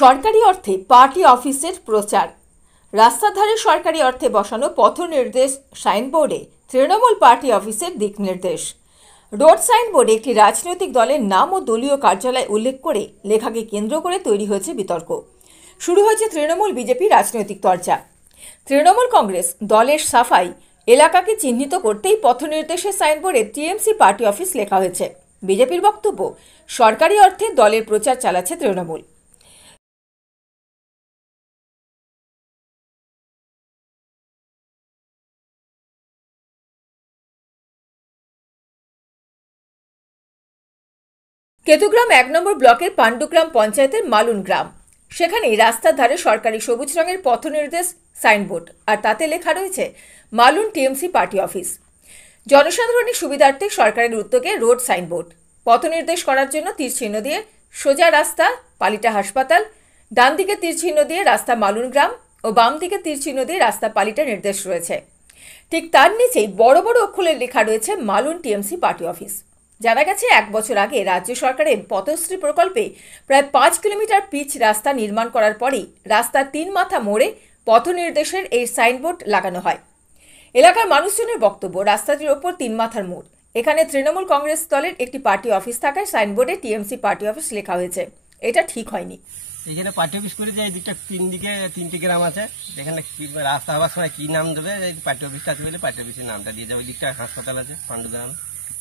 সরকারি অর্থে পার্টি অফিসের প্রচার। রাস্তার ধারে সরকারি অর্থে বসানো পথ নির্দেশ সাইনবোর্ডে তৃণমূল পার্টি অফিসের দিক নির্দেশ। রোড সাইনবোর্ডে একটি রাজনৈতিক দলের নাম ও দলীয় কার্যালয় উল্লেখ করে লেখাকে কেন্দ্র করে তৈরি হয়েছে বিতর্ক। শুরু হয়েছে তৃণমূল বিজেপি রাজনৈতিক চর্চা। তৃণমূল কংগ্রেস দলের সাফাই, এলাকাকে চিহ্নিত করতেই পথ নির্দেশের সাইনবোর্ডে টিএমসি পার্টি অফিস লেখা হয়েছে। বিজেপির বক্তব্য, সরকারি অর্থে দলের প্রচার চালাচ্ছে তৃণমূল। কেতুগ্রাম ১ নম্বর ব্লকের পাণ্ডুগ্রাম পঞ্চায়েতের মালুন গ্রাম। সেখানেই রাস্তার ধারে সরকারি সবুজ রঙের পথ নির্দেশ সাইনবোর্ড, আর তাতে লেখা রয়েছে মালুন টিএমসি পার্টি অফিস। জনসাধারণের সুবিধার্থে সরকারের উদ্যোগে রোড সাইনবোর্ড। পথ নির্দেশ করার জন্য তীর চিহ্ন দিয়ে সোজা রাস্তা পালিটা হাসপাতাল, ডান দিকে তীর চিহ্ন দিয়ে রাস্তা মালুন গ্রাম ও বাম দিকে তীর চিহ্ন দিয়ে রাস্তা পালিটা নির্দেশ রয়েছে। ঠিক তার নিচেই বড় বড় অক্ষরে লেখা রয়েছে মালুন টিএমসি পার্টি অফিস। জানা গেছে ১ বছর আগে রাজ্য সরকারের পথশ্রী প্রকল্পে প্রায় ৫ কিলোমিটার পিচ রাস্তা নির্মাণ করার পরেই রাস্তার ৩ মাথা মোড়ে পথ নির্দেশের এই সাইনবোর্ড লাগানো হয়। এলাকার মানুষজনের বক্তব্য, রাস্তাটির ওপর ৩ মাথার মোড়, এখানে তৃণমূল কংগ্রেস দলের একটি পার্টি অফিস থাকায় সাইনবোর্ডে টিএমসি পার্টি অফিস লেখা হয়েছে। এটা ঠিক হয়নি। এখানে পার্টি অফিস করে যে দিকটা দিকে ৩টে গ্রাম আছে, এখানে রাস্তা হওয়ার সময় কি নাম দেবে, পার্টি অফিসটা আছে বলে পার্টি অফিসের নামটা দিয়ে যাবে। ওই দিকটা হাসপাতাল আছে পাণ্ডুগ্রাম।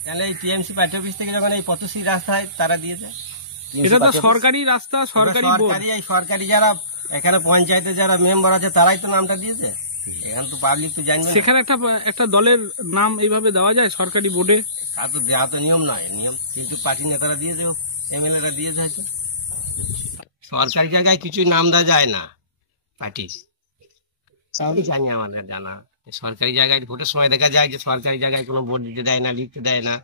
তাহলে এই টিএমসি পার্টি অফিস থেকে যখন এই পথশ্রী রাস্তা হয় তারা দিয়েছে। এটা তো সরকারি রাস্তা, সরকারি যারা এখানে পঞ্চায়েতে যারা মেম্বার আছে তারাই তো নামটা দিয়েছে। এখানে তো পাবলিক তো জানবে। সেখানে একটা দলের নাম এইভাবে দেওয়া যায় সরকারি বোর্ডে? তা তো দেওয়া তো নিয়ম নয়, নিয়ম কিন্তু পার্টি নেতারা দিয়েছে, এমএলএরা দিয়েছে হয়তো। সরকারি জায়গায় কিছুই নাম দেওয়া যায় না পার্টির, সবই জানি আমাদের জানা। সরকারি জায়গায় ভোটের সময় দেখা যায় যে সরকারি জায়গায় কোনো ভোট দিতে দেয় না, লিখতে দেয় না,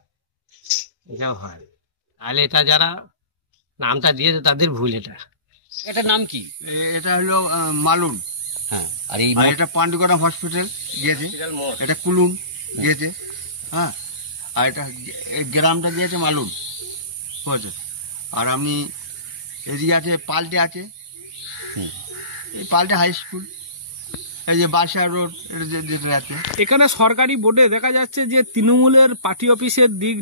এটাও হয়। তাহলে এটা যারা নামটা দিয়েছে তাদের ভুল। এটার নাম কি? এটা হলো মালুন। হ্যাঁ, আর এটা পাণ্ডুগ্রাম হসপিটাল দিয়েছে, এটা কুলুন দিয়েছে। হ্যাঁ, আর এটা গ্রামটা দিয়েছে মালুন, বুঝেছে। আর আমি এদিকে আছে পাল্টে আছে, এই পাল্টে হাই স্কুল, এই যে বাসা রোড যেটা আছে। এখানে সরকারি বোর্ডে দেখা যাচ্ছে যে তৃণমূলের পার্টি অফিসের দিক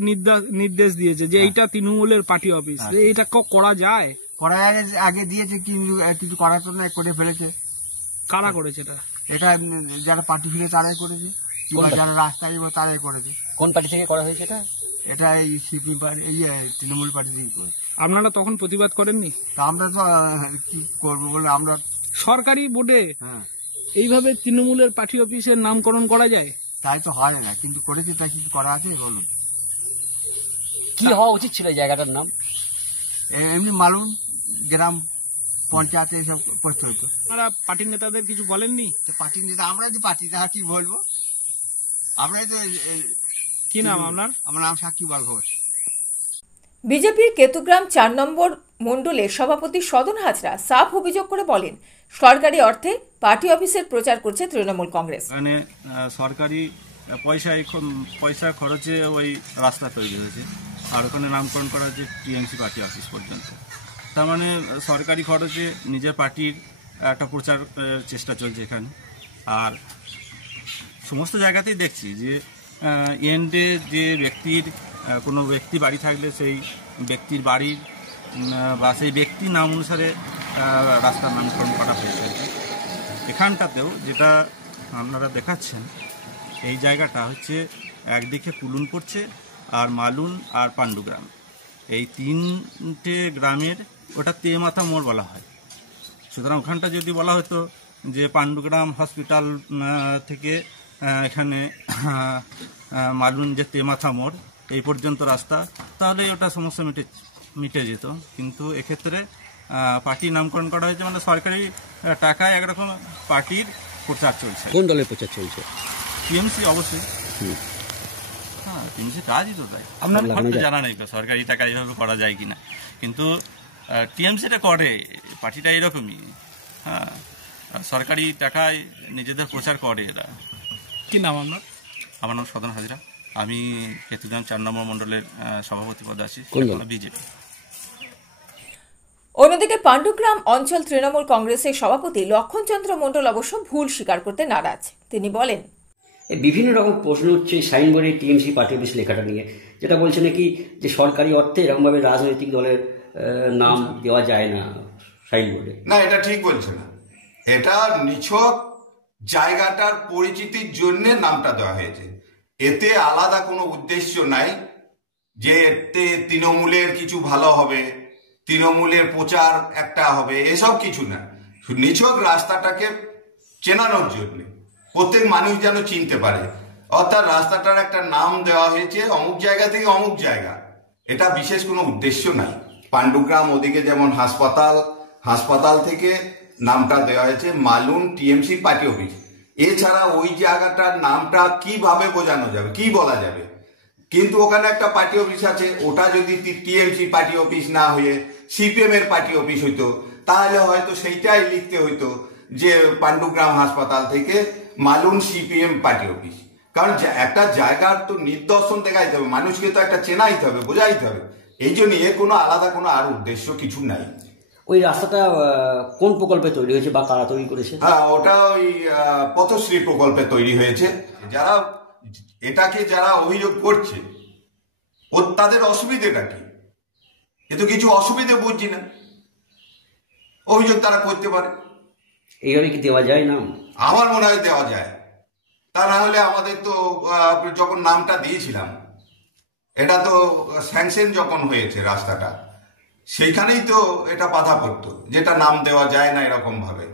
নির্দেশ দিয়েছে যে এইটা তৃণমূলের পার্টি অফিস। এটা করা যায়? করা যায়, আগে দিয়েছে কিন্তু কিছু করার জন্য করে ফেলেছে। কারা করেছে এটা? এটা যারা পার্টি ফিরে তারাই করেছে, কিংবা যারা রাস্তায় তারাই করেছে। কোন পার্টি থেকে করা হয়েছে এটা? এটা এই সিপিএম পার্টি, এই তৃণমূল পার্টি থেকে করেছে। আপনারা তখন প্রতিবাদ করেননি? তা আমরা তো কি করবো বলে আমরা সরকারি বোর্ডে হ্যাঁ এইভাবে তৃণমূলের পার্টি অফিসের নামকরণ করা যায়? তাই তো হয় না, কিন্তু করেছে, তাই কিছু করা আছে বলুন। কি হওয়া উচিত ছিল এই জায়গাটার নাম? এমনি মালুন গ্রাম পঞ্চায়েতে এইসব করতে হতো। আপনারা পার্টির নেতাদের কিছু বলেননি? পার্টির নেতা আমরা যে পার্টি, তারা কি বলবো? আমরাই তো। কি নাম আপনার? আমার নাম সাকিবুল ঘোষ। বিজেপির কেতুগ্রাম ৪ নম্বর মণ্ডলের সভাপতি সদন হাজরা সাফ অভিযোগ করে বলেন, সরকারি অর্থে পার্টি অফিসের প্রচার করছে তৃণমূল কংগ্রেস। মানে সরকারি পয়সা খরচে ওই রাস্তা তৈরি হয়েছে, আর ওখানে নামকরণ করা হয়েছে টিএমসি পার্টি অফিস পর্যন্ত। তার মানে সরকারি খরচে নিজের পার্টির একটা প্রচার চেষ্টা চলছে এখানে। আর সমস্ত জায়গাতেই দেখছি যে এন্ডে যে কোনো ব্যক্তি বাড়ি থাকলে সেই ব্যক্তির বাড়ির বা সেই ব্যক্তির নাম অনুসারে রাস্তার নামকরণ করা হয়েছে। এখানটাতেও যেটা আপনারা দেখাচ্ছেন, এই জায়গাটা হচ্ছে একদিকে কুলুন পড়ছে, আর মালুন আর পাণ্ডুগ্রাম, এই 3টে গ্রামের ওটা তেমাথা মোড় বলা হয়। সুতরাং ওখানটা যদি বলা হতো যে পাণ্ডুগ্রাম হসপিটাল থেকে এখানে মালুন যে তেমাথা মোড় এই পর্যন্ত রাস্তা, তাহলে ওটা সমস্যা মিটে যেত। কিন্তু এক্ষেত্রে পার্টির নামকরণ করা হয়েছে, মানে সরকারি টাকায় একরকম পার্টির প্রচার চলছে। কোন দলের প্রচার চলছে? টিএমসি অবশ্যই। হ্যাঁ, টিএমসি কাজই তো তাই। আপনার জানা নেই তো সরকারি টাকা এইভাবে করা যায় কিনা, কিন্তু টিএমসিটা করে, পার্টিটা এরকমই। হ্যাঁ, সরকারি টাকায় নিজেদের প্রচার করে এরা। কি নাম আপনার? আমার নাম সদন হাজরা, আমি কেতুগ্রাম ৪ নম্বর মণ্ডলের সভাপতি পদে আছি, বিজেপি। অন্যদিকে পাণ্ডুগ্রাম অঞ্চল তৃণমূল কংগ্রেসের সভাপতি লক্ষণচন্দ্র মণ্ডল অবশ্য ভুল স্বীকার করতে নারাজ। তিনি বলেন, বিভিন্ন রকম প্রশ্ন হচ্ছে সাইনবোর্ডে টিএমসি পার্টি অফিস লেখাটা নিয়ে, যেটা বলছে নাকি যে সরকারি অর্থে এরকমভাবে রাজনৈতিক দলের নাম দেওয়া যায় না সাইনবোর্ডে। না, এটা ঠিক বলছে না। এটা নিছক জায়গাটার পরিচিতির জন্য নামটা দেওয়া হয়েছে। এতে আলাদা কোনো উদ্দেশ্য নাই যে এতে তৃণমূলের কিছু ভালো হবে, তৃণমূলের প্রচার একটা হবে, এসব কিছু না। নিছক রাস্তাটাকে চেনানোর জন্য, প্রত্যেক মানুষ যেন চিনতে পারে। অর্থাৎ রাস্তাটার একটা নাম দেওয়া হয়েছে অমুক জায়গা থেকে অমুক জায়গা, এটা বিশেষ কোনো উদ্দেশ্য নাই। পাণ্ডুগ্রাম ওদিকে যেমন হাসপাতাল থেকে নামটা দেওয়া হয়েছে মালুন টিএমসি পার্টি অফিস। এছাড়া ওই জায়গাটার নামটা কিভাবে বোঝানো যাবে, কি বলা যাবে? কিন্তু ওখানে একটা পার্টি অফিস আছে, ওটা যদি টিএমসি পার্টি অফিস না হয়ে সিপিএম এর পার্টি অফিস হইতো, তাহলে হয়তো সেইটাই লিখতে হইতো যে পাণ্ডুগ্রাম হাসপাতাল থেকে মালুন সিপিএম পার্টি অফিস। কারণ একটা জায়গার তো নিদর্শন দেখাইতে হবে, মানুষকে তো একটা চেনাইতে হবে, বোঝাইতে হবে। এই জন্য কোনো আলাদা কোনো আর উদ্দেশ্য কিছু নাই। ওই রাস্তাটা কোন প্রকল্পে তৈরি হয়েছে বা কারা তৈরি করেছে? হ্যাঁ, ওটা ওই পথশ্রী প্রকল্পে তৈরি হয়েছে। যারা অভিযোগ করছে তাদের অসুবিধেটা কি? এ তো কিছু অসুবিধে বুঝছি না, অভিযোগ তারা করতে পারে। এইভাবে কি দেওয়া যায় নাম? আমার মনে হয় দেওয়া যায়। তা না হলে আমাদের তো যখন নামটা দিয়েছিলাম, এটা তো স্যাংশন যখন হয়েছে রাস্তাটা, সেইখানেই তো এটা বাধা পড়তো, যেটা নাম দেওয়া যায় না এরকম ভাবে।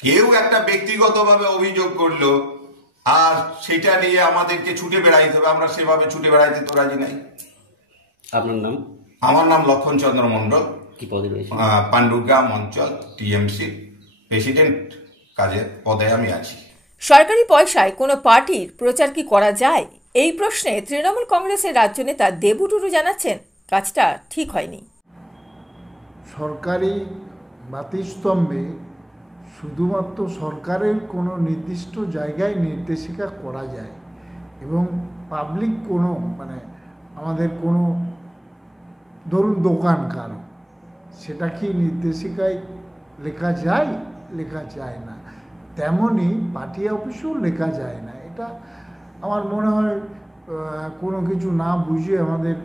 কেউ একটা ব্যক্তিগতভাবে অভিযোগ করলো আর সেটা নিয়ে আমাদেরকে ছুটে বেড়াইতে হবে, আমরা সেভাবে ছুটে বেড়াইতে তো রাজি নাই। আপনার নাম? আমার নাম লক্ষণচন্দ্র মণ্ডল। কি পদে রয়েছে? পাণ্ডুগ্রাম অঞ্চল টিএমসি প্রেসিডেন্ট কাজের পদে আমি আছি। সরকারি পয়সায় কোনো পার্টির প্রচার কি করা যায়? এই প্রশ্নে তৃণমূল কংগ্রেসের রাজ্য নেতা দেবু টুডু জানাচ্ছেন, কাজটা ঠিক হয়নি। সরকারি বাতিস্তম্ভে শুধুমাত্র সরকারের কোনো নির্দিষ্ট জায়গায় নির্দেশিকা করা যায় এবং পাবলিক কোনো আমাদের কোনো ধরুন দোকান কারো, সেটা কি নির্দেশিকায় লেখা যায়? লেখা যায় না। তেমনই পার্টি অফিসেও লেখা যায় না। এটা আমার মনে হয় কোনো কিছু না বুঝে আমাদের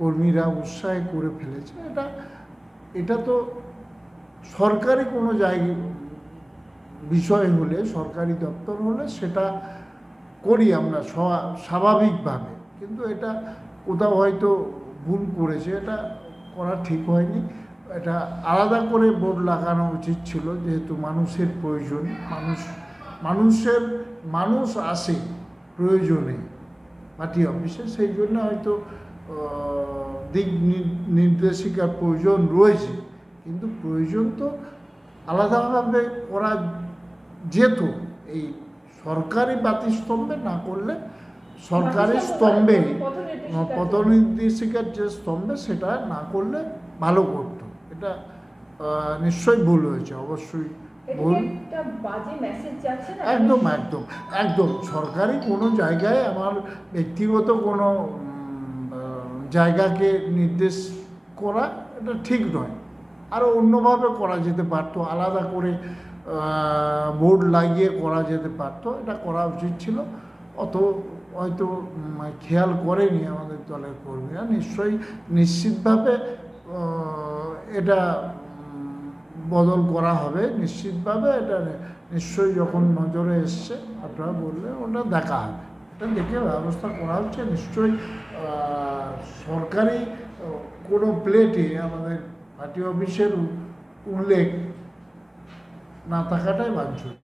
কর্মীরা উৎসাহে করে ফেলেছে। এটা তো সরকারি কোনো জায়গায় বিষয় হলে, সরকারি দপ্তর হলে সেটা করি আমরা স্বাভাবিকভাবে, কিন্তু এটা কোথাও হয়তো ভুল করেছে, এটা করা ঠিক হয়নি। এটা আলাদা করে বোর্ড লাগানো উচিত ছিল, যেহেতু মানুষের প্রয়োজন, মানুষ আসে প্রয়োজনে পার্টি অফিসে, সেই জন্য হয়তো দিক নির্দেশিকার প্রয়োজন রয়েছে। কিন্তু প্রয়োজন তো আলাদাভাবে করা যেত। এই সরকারি বাতিস্তম্ভে না করলে, সরকারি স্তম্ভে পথনির্দেশিকার যে স্তম্ভে সেটা না করলে ভালো করত। এটা নিশ্চয়ই ভুল হয়েছে, অবশ্যই ভুল। একদম সরকারি কোনো জায়গায় আমার ব্যক্তিগত কোনো জায়গাকে নির্দেশ করা এটা ঠিক নয়। আরও অন্যভাবে করা যেতে পারতো, আলাদা করে বোর্ড লাগিয়ে করা যেতে পারতো। এটা করা উচিত ছিল। অত হয়তো খেয়াল করেনি আমাদের দলের কর্মীরা। নিশ্চিতভাবে এটা বদল করা হবে, নিশ্চিতভাবে। এটা নিশ্চয়ই যখন নজরে এসছে, আপনারা বললে ওটা দেখা হবে, এটা দেখে ব্যবস্থা করা হচ্ছে। নিশ্চয়ই সরকারি কোনো প্লেটে আমাদের পার্টি অফিসের উল্লেখ না থাকাটাই বাঞ্ছনীয়।